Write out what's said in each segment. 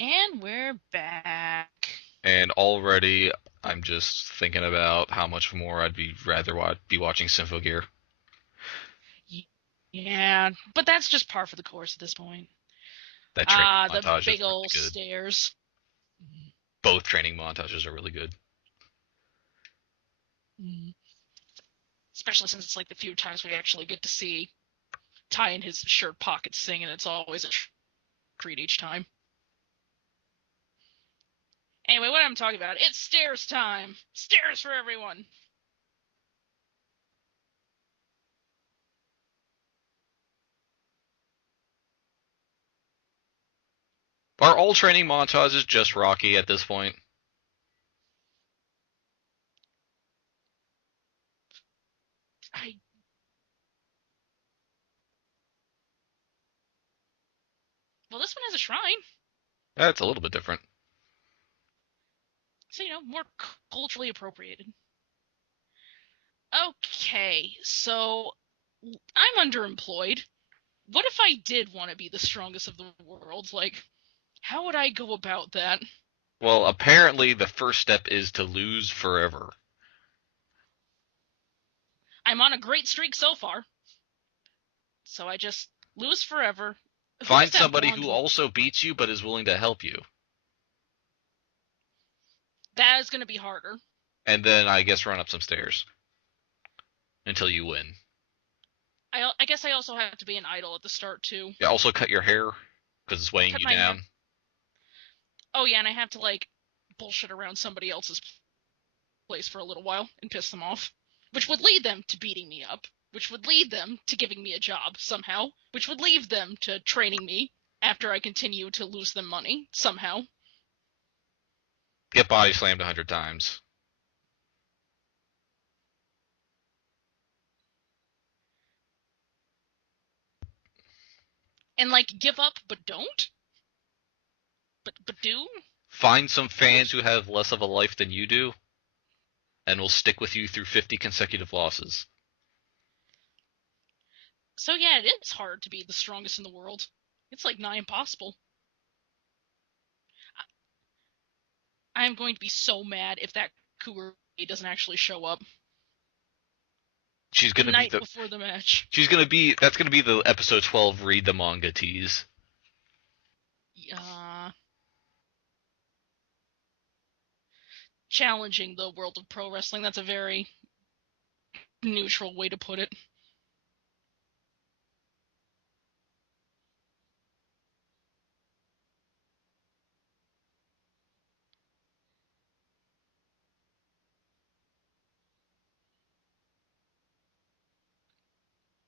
And we're back. And already I'm just thinking about how much more I'd be rather be watching Symphogear. Yeah, but that's just par for the course at this point. That training Ah, the montage is big really ol' good. stairs. Both training montages are really good. Mm. Especially since it's like the few times we actually get to see Ty in his shirt pockets sing, and it's always a treat each time. Anyway, what I'm talking about, it's stairs time! Stairs for everyone! Are all training montages just Rocky at this point? I Well, this one has a shrine, That's a little bit different. so more culturally appropriated. Okay, so I'm underemployed. What if I did want to be the strongest of the world? Like, how would I go about that? Well, apparently the first step is to lose forever. I'm on a great streak so far, so I just lose forever. Who was Find that somebody blonde? who also beats you but is willing to help you. That is going to be harder. And then I guess run up some stairs until you win. I guess I also have to be an idol at the start too. Yeah, also cut your hair because it's weighing Cut you my hair. down. Oh yeah, and I have to like bullshit around somebody else's place for a little while and piss them off, which would lead them to beating me up, which would lead them to giving me a job somehow, which would lead them to training me after I continue to lose them money somehow. Get body slammed 100 times. And like give up but don't? But do? Find some What? fans who have less of a life than you do, and will stick with you through 50 consecutive losses. So yeah, it is hard to be the strongest in the world. It's like nigh impossible. I'm going to be so mad if that cougar doesn't actually show up She's the gonna be night the. before the match. She's gonna be. That's gonna be the episode 12. Read the manga tease. Uh, Challenging the world of pro wrestling. That's a very neutral way to put it.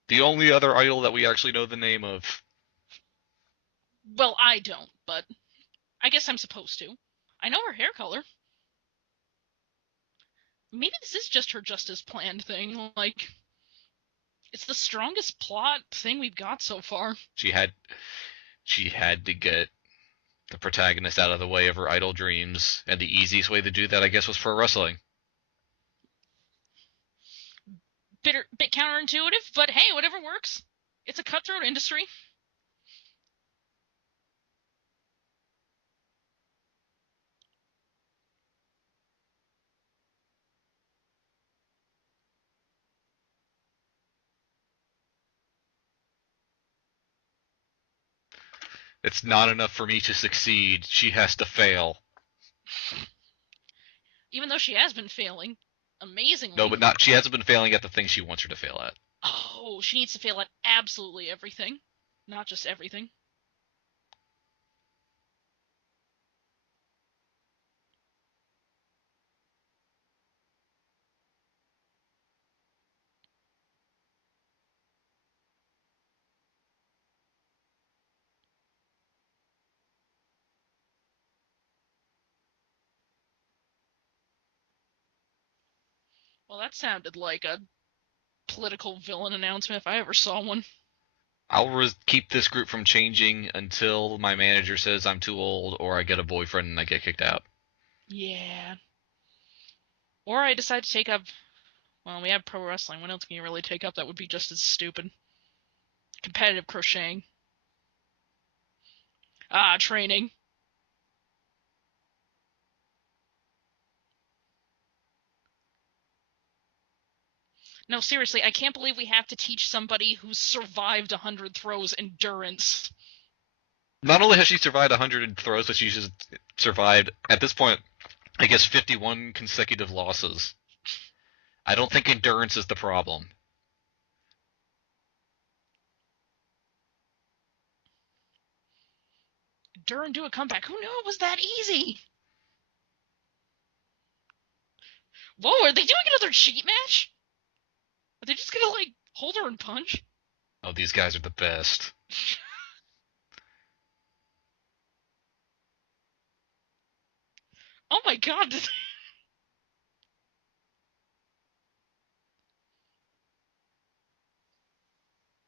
The only other idol that we actually know the name of. Well, I don't, but I guess I'm supposed to. I know her hair color. Maybe this is just her justice planned thing. Like, it's the strongest plot thing we've got so far. She had. She had to get the protagonist out of the way of her idol dreams, and the easiest way to do that, I guess, was for wrestling. Bit counterintuitive, but hey, whatever works. It's a cutthroat industry. It's not enough for me to succeed. She has to fail. Even though she has been failing No, amazingly. but not. She hasn't been failing at the thing she wants her to fail at. Oh, she needs to fail at absolutely everything, not just everything. Well, that sounded like a political villain announcement if I ever saw one. I'll keep this group from changing until my manager says I'm too old, or I get a boyfriend and I get kicked out. Yeah. Or I decide to take up. Well, we have pro wrestling. What else can you really take up that would be just as stupid? Competitive crocheting. Ah, training. No, seriously, I can't believe we have to teach somebody who's survived 100 throws endurance. Not only has she survived 100 throws, but she's survived, at this point, I guess 51 consecutive losses. I don't think endurance is the problem. Duran do a comeback. Who knew it was that easy? Whoa, are they doing another cheat match? Are they just gonna, like, hold her and punch? Oh, these guys are the best. Oh my god.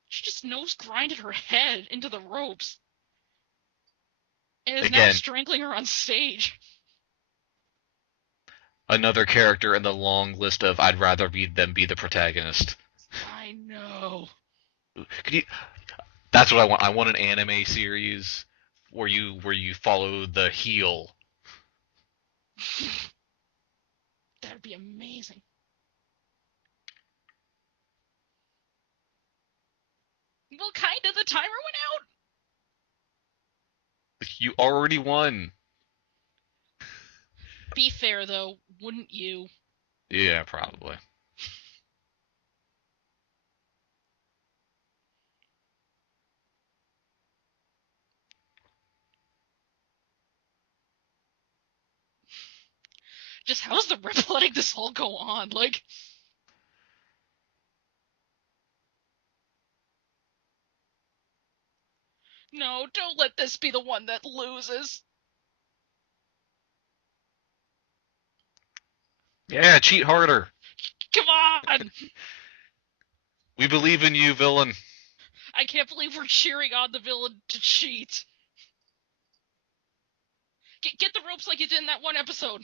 She just nose grinded her head into the ropes. And is now Again, strangling her on stage. another character in the long list of I'd rather be them be the protagonist. I know. Could you? That's what I want. I want an anime series where you follow the heel. That'd be amazing. Well, kinda. The timer went out. You already won. Be fair, though. Wouldn't you? Yeah, probably. Just how's the rep letting this all go on? Like, no, don't let this be the one that loses. Yeah, cheat harder. Come on! We believe in you, villain. I can't believe we're cheering on the villain to cheat. Get the ropes like you did in that one episode.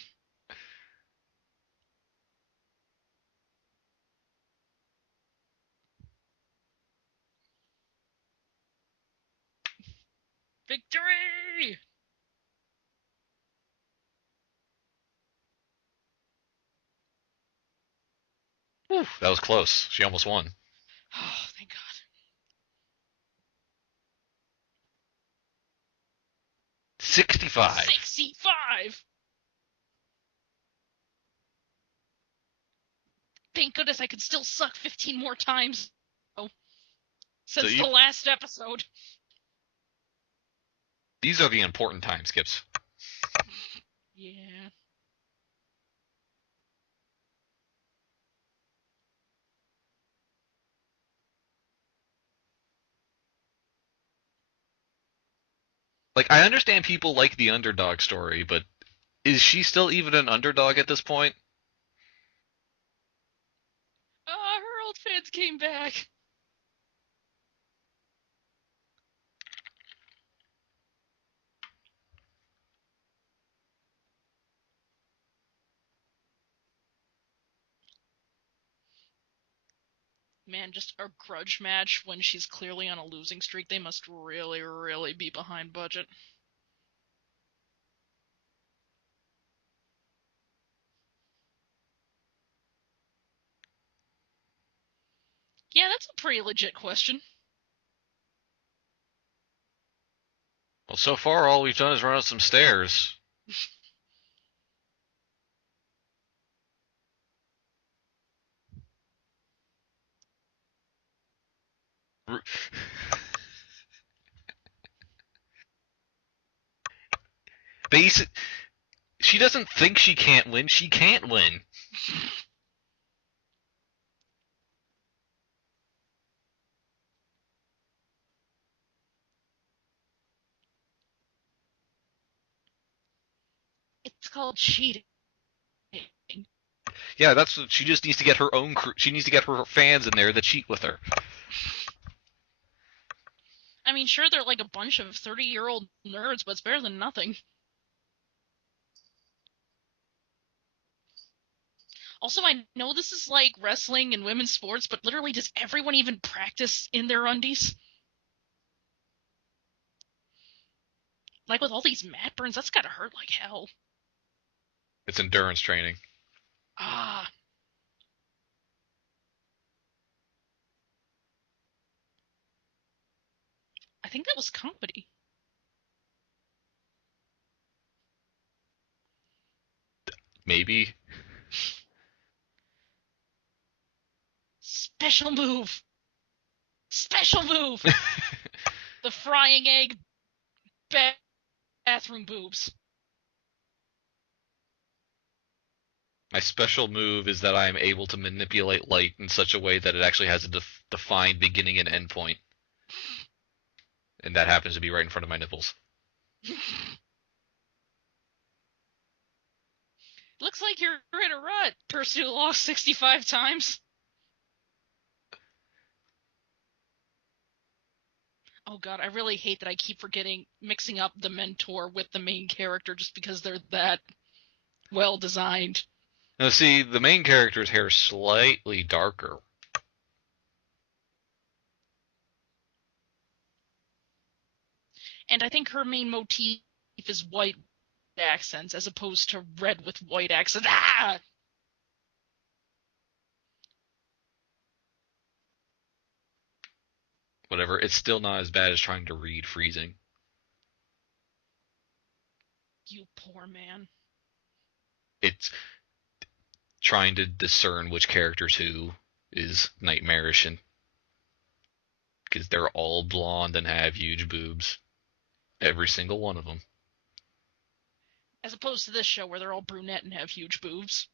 Victory! Whew, that was close. She almost won. Oh, thank God. 65. 65! Thank goodness I could still suck 15 more times since the last episode. These are the important time skips. Yeah. Like, I understand people like the underdog story, but is she still even an underdog at this point? Oh, her old fans came back. Man, just a grudge match when she's clearly on a losing streak. They must really, really be behind budget. Yeah, that's a pretty legit question. Well, so far all we've done is run up some stairs. Basic. She doesn't think she can't win. She can't win. It's called cheating. Yeah, that's what she just needs to get her own crew. She needs to get her fans in there that cheat with her. I mean, sure, they're like a bunch of 30-year-old nerds, but it's better than nothing. Also, I know this is like wrestling and women's sports, but literally, does everyone even practice in their undies? Like, with all these mat burns, that's gotta hurt like hell. It's endurance training. Ah. think that was comedy. Maybe. Special move! Special move! The frying egg bathroom boobs. My special move is that I am able to manipulate light in such a way that it actually has a defined beginning and end point. And that happens to be right in front of my nipples. Looks like you're in a rut. Person who lost 65 times. Oh god, I really hate that I keep mixing up the mentor with the main character just because they're that well designed. Now, see, the main character's hair is slightly darker. And I think her main motif is white accents as opposed to red with white accents. Ah! Whatever, it's still not as bad as trying to read freezing. You poor man. It's trying to discern which character's who is nightmarish, and because they're all blonde and have huge boobs. Every single one of them. As opposed to this show where they're all brunette and have huge boobs.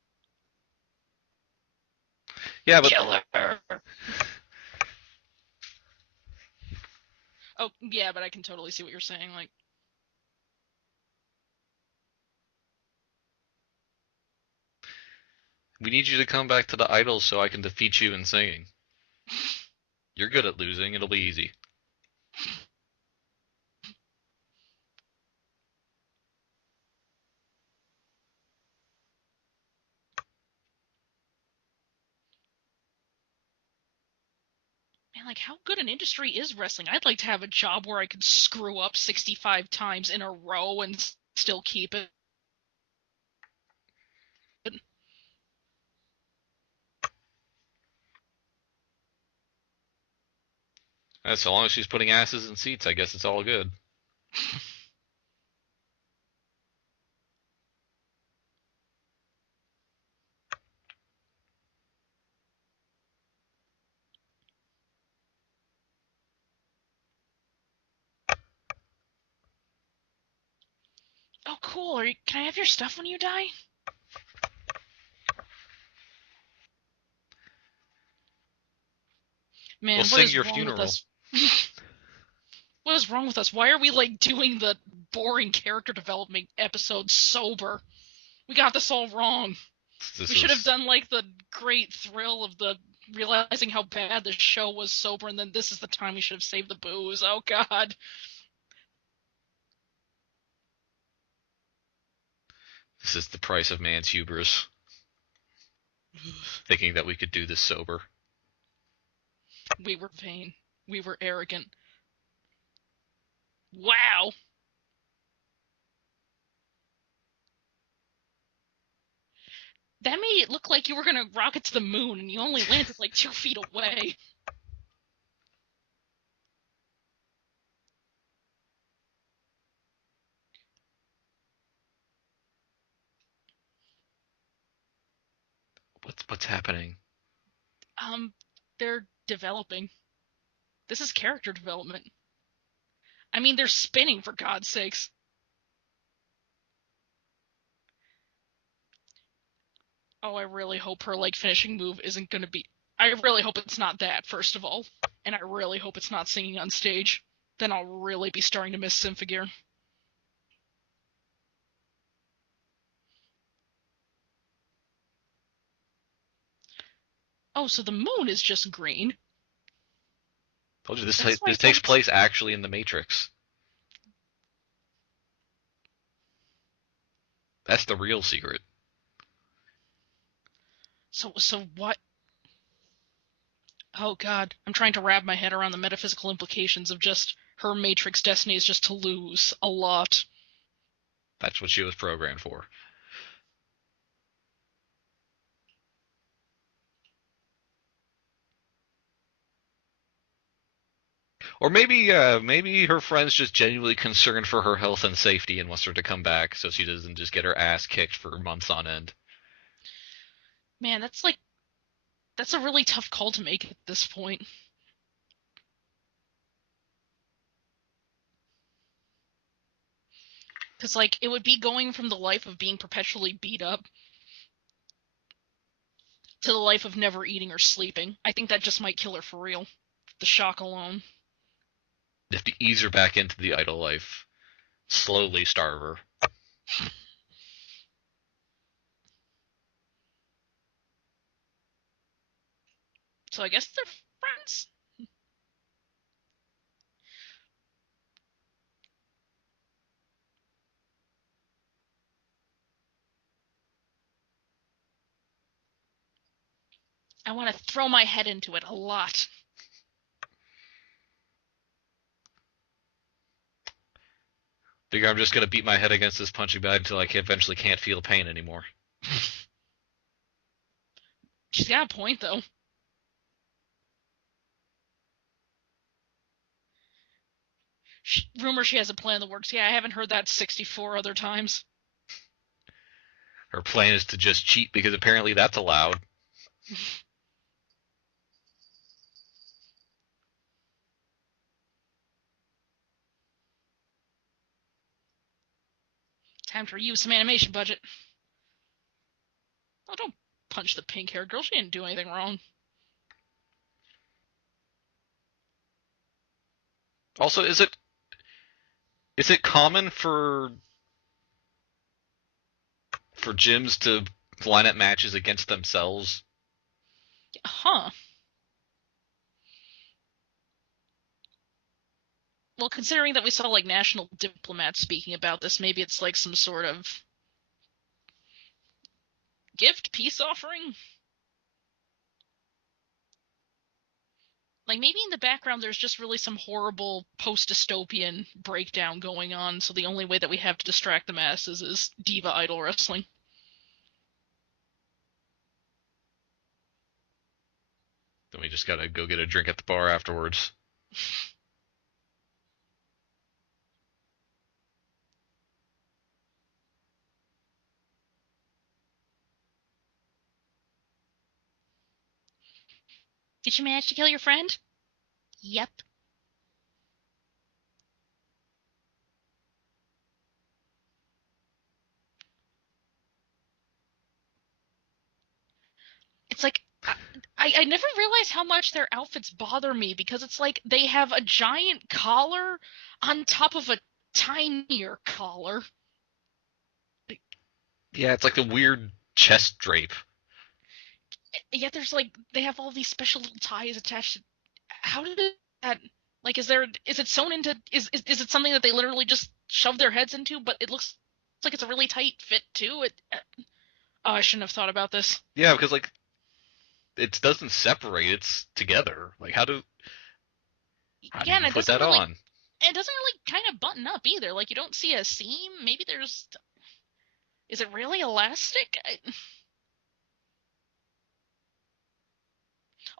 Yeah, but Killer! Oh, yeah, but I can totally see what you're saying. Like, we need you to come back to the idols so I can defeat you in singing. You're good at losing, it'll be easy. man, like, how good an industry is wrestling? I'd like to have a job where I could screw up 65 times in a row and still keep it. So long as she's putting asses in seats, I guess it's all good. Oh, cool. Can I have your stuff when you die? Man, We'll what sing is your wrong funeral. with us? What is wrong with us? Why are we, like, doing the boring character development episode sober? We got this all wrong. We should have done, like, the great thrill of the realizing how bad the show was sober, and then this is the time we should have saved the booze. Oh, God. This is the price of man's hubris. Thinking that we could do this sober. We were vain. We were arrogant. Wow. That made it look like you were gonna rocket to the moon, and you only landed like 2 feet away. What's happening? They're developing. This is character development. I mean, they're spinning, for God's sakes. Oh, I really hope her, like, finishing move isn't gonna be... I really hope it's not that, first of all. And I really hope it's not singing on stage. Then I'll really be starting to miss Symphogear. Oh, so the moon is just green. Told you this takes place actually in the Matrix. That's the real secret. So what? Oh God, I'm trying to wrap my head around the metaphysical implications of just her Matrix destiny is just to lose a lot. That's what she was programmed for. Or maybe her friend's just genuinely concerned for her health and safety and wants her to come back so she doesn't just get her ass kicked for months on end. Man, that's a really tough call to make at this point. Because, like, it would be going from the life of being perpetually beat up to the life of never eating or sleeping. I think that just might kill her for real. The shock alone. You have to ease her back into the idle life. Slowly starve her. So I guess they're friends? I want to throw my head into it a lot. Figure I'm just gonna beat my head against this punching bag until I eventually can't feel pain anymore. She's got a point, though. Rumor she has a plan that works. Yeah, I haven't heard that 64 other times. Her plan is to just cheat because apparently that's allowed. Time to reuse some animation budget. Oh, don't punch the pink-haired girl. She didn't do anything wrong. Also, is it common for gyms to line up matches against themselves? Huh. Well, considering that we saw, like, national diplomats speaking about this, maybe it's like some sort of gift, peace offering? Like, maybe in the background there's just really some horrible post-dystopian breakdown going on, so the only way that we have to distract the masses is diva idol wrestling. Then we just gotta go get a drink at the bar afterwards. Did you manage to kill your friend? Yep. It's like, I never realized how much their outfits bother me, because it's like they have a giant collar on top of a tinier collar. Yeah, it's like the weird chest drape. Yet there's like, they have all these special little ties attached to. How did that, like, is it sewn into, is it something that they literally just shove their heads into, but it looks like it's a really tight fit too? Oh, I shouldn't have thought about this. Yeah, because like it doesn't separate; it's together. Like how do Again, you it put doesn't that really, on? it doesn't really kind of button up either. Like, you don't see a seam. Maybe there's, is it really elastic?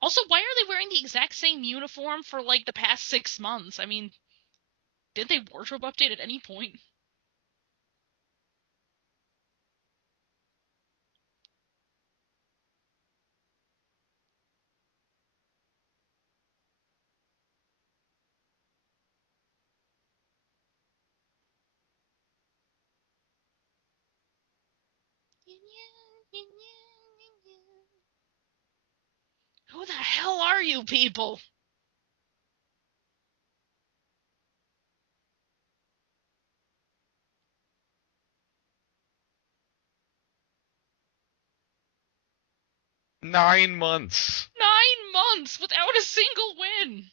Also, why are they wearing the exact same uniform for like the past 6 months? I mean, did they wardrobe update at any point? Who the hell are you people? $9 months. 9 months without a single win.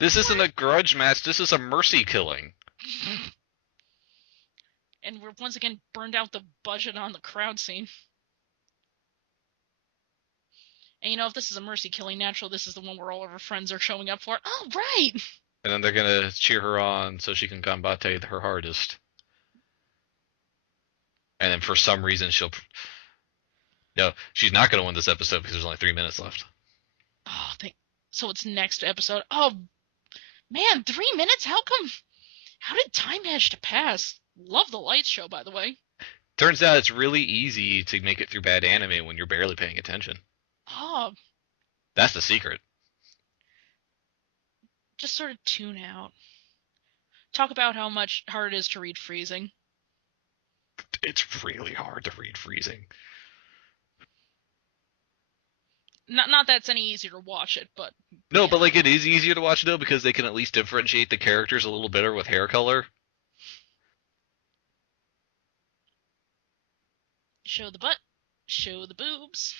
This isn't a grudge match. This is a mercy killing. And we're once again burned out the budget on the crowd scene. And you know, if this is a mercy killing, natural, this is the one where all of her friends are showing up for. Oh, right! And then they're gonna cheer her on so she can combate her hardest. And then for some reason she'll. No, she's not gonna win this episode because there's only 3 minutes left. Oh, so it's next episode. Oh man, 3 minutes? How come? How did time manage to pass? Love the lights show, by the way. Turns out it's really easy to make it through bad anime when you're barely paying attention. Oh, That's the secret. just sort of tune out. Talk about how much hard it is to read Freezing. It's really hard to read Freezing. Not that it's any easier to watch it, but No, yeah. but like it is easier to watch though because they can at least differentiate the characters a little better with hair color. Show the butt, show the boobs.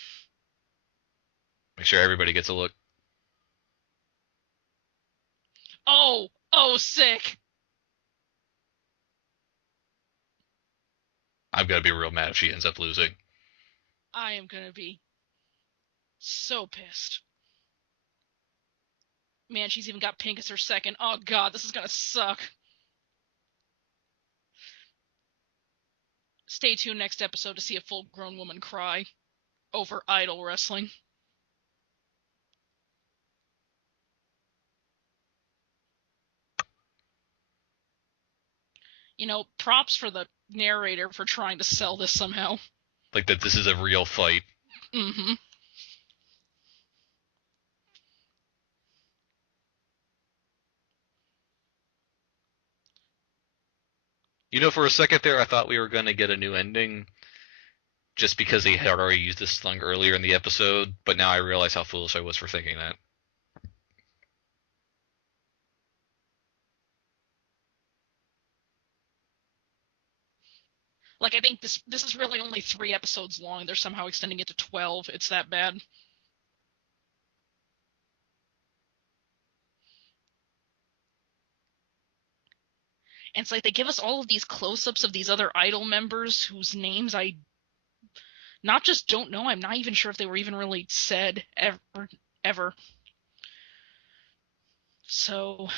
Make sure everybody gets a look. Oh, sick. I'm gonna be real mad if she ends up losing. I am gonna be so pissed. Man, she's even got pink as her second. Oh god, this is gonna suck. Stay tuned next episode to see a full-grown woman cry over idol wrestling. Props for the narrator for trying to sell this somehow. Like that this is a real fight. Mm-hmm. For a second there, I thought we were gonna get a new ending, just because they had already used this slang earlier in the episode. But now I realize how foolish I was for thinking that. Like, I think this is really only 3 episodes long. They're somehow extending it to 12. It's that bad. And it's like they give us all of these close-ups of these other idol members whose names I not just don't know, I'm not even sure if they were even really said ever. So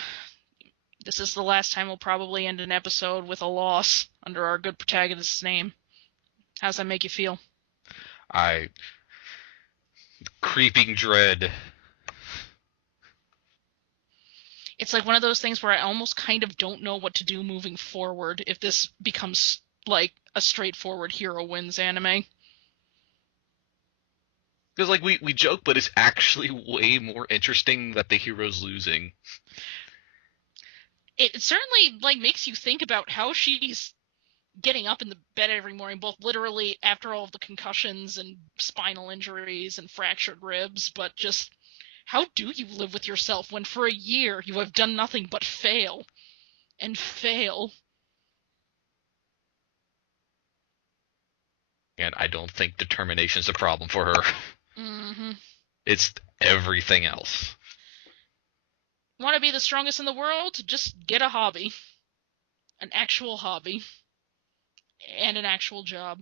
this is the last time we'll probably end an episode with a loss under our good protagonist's name. How's that make you feel? Creeping dread. It's like one of those things where I almost kind of don't know what to do moving forward if this becomes like a straightforward hero wins anime. Because like we joke, but it's actually way more interesting that the hero's losing. It certainly like makes you think about how she's getting up in the bed every morning, both literally after all of the concussions and spinal injuries and fractured ribs, but just how do you live with yourself when for a year you have done nothing but fail and fail? And I don't think determination's a problem for her. Mm-hmm. It's everything else. Want to be the strongest in the world? Just get a hobby. An actual hobby. And an actual job.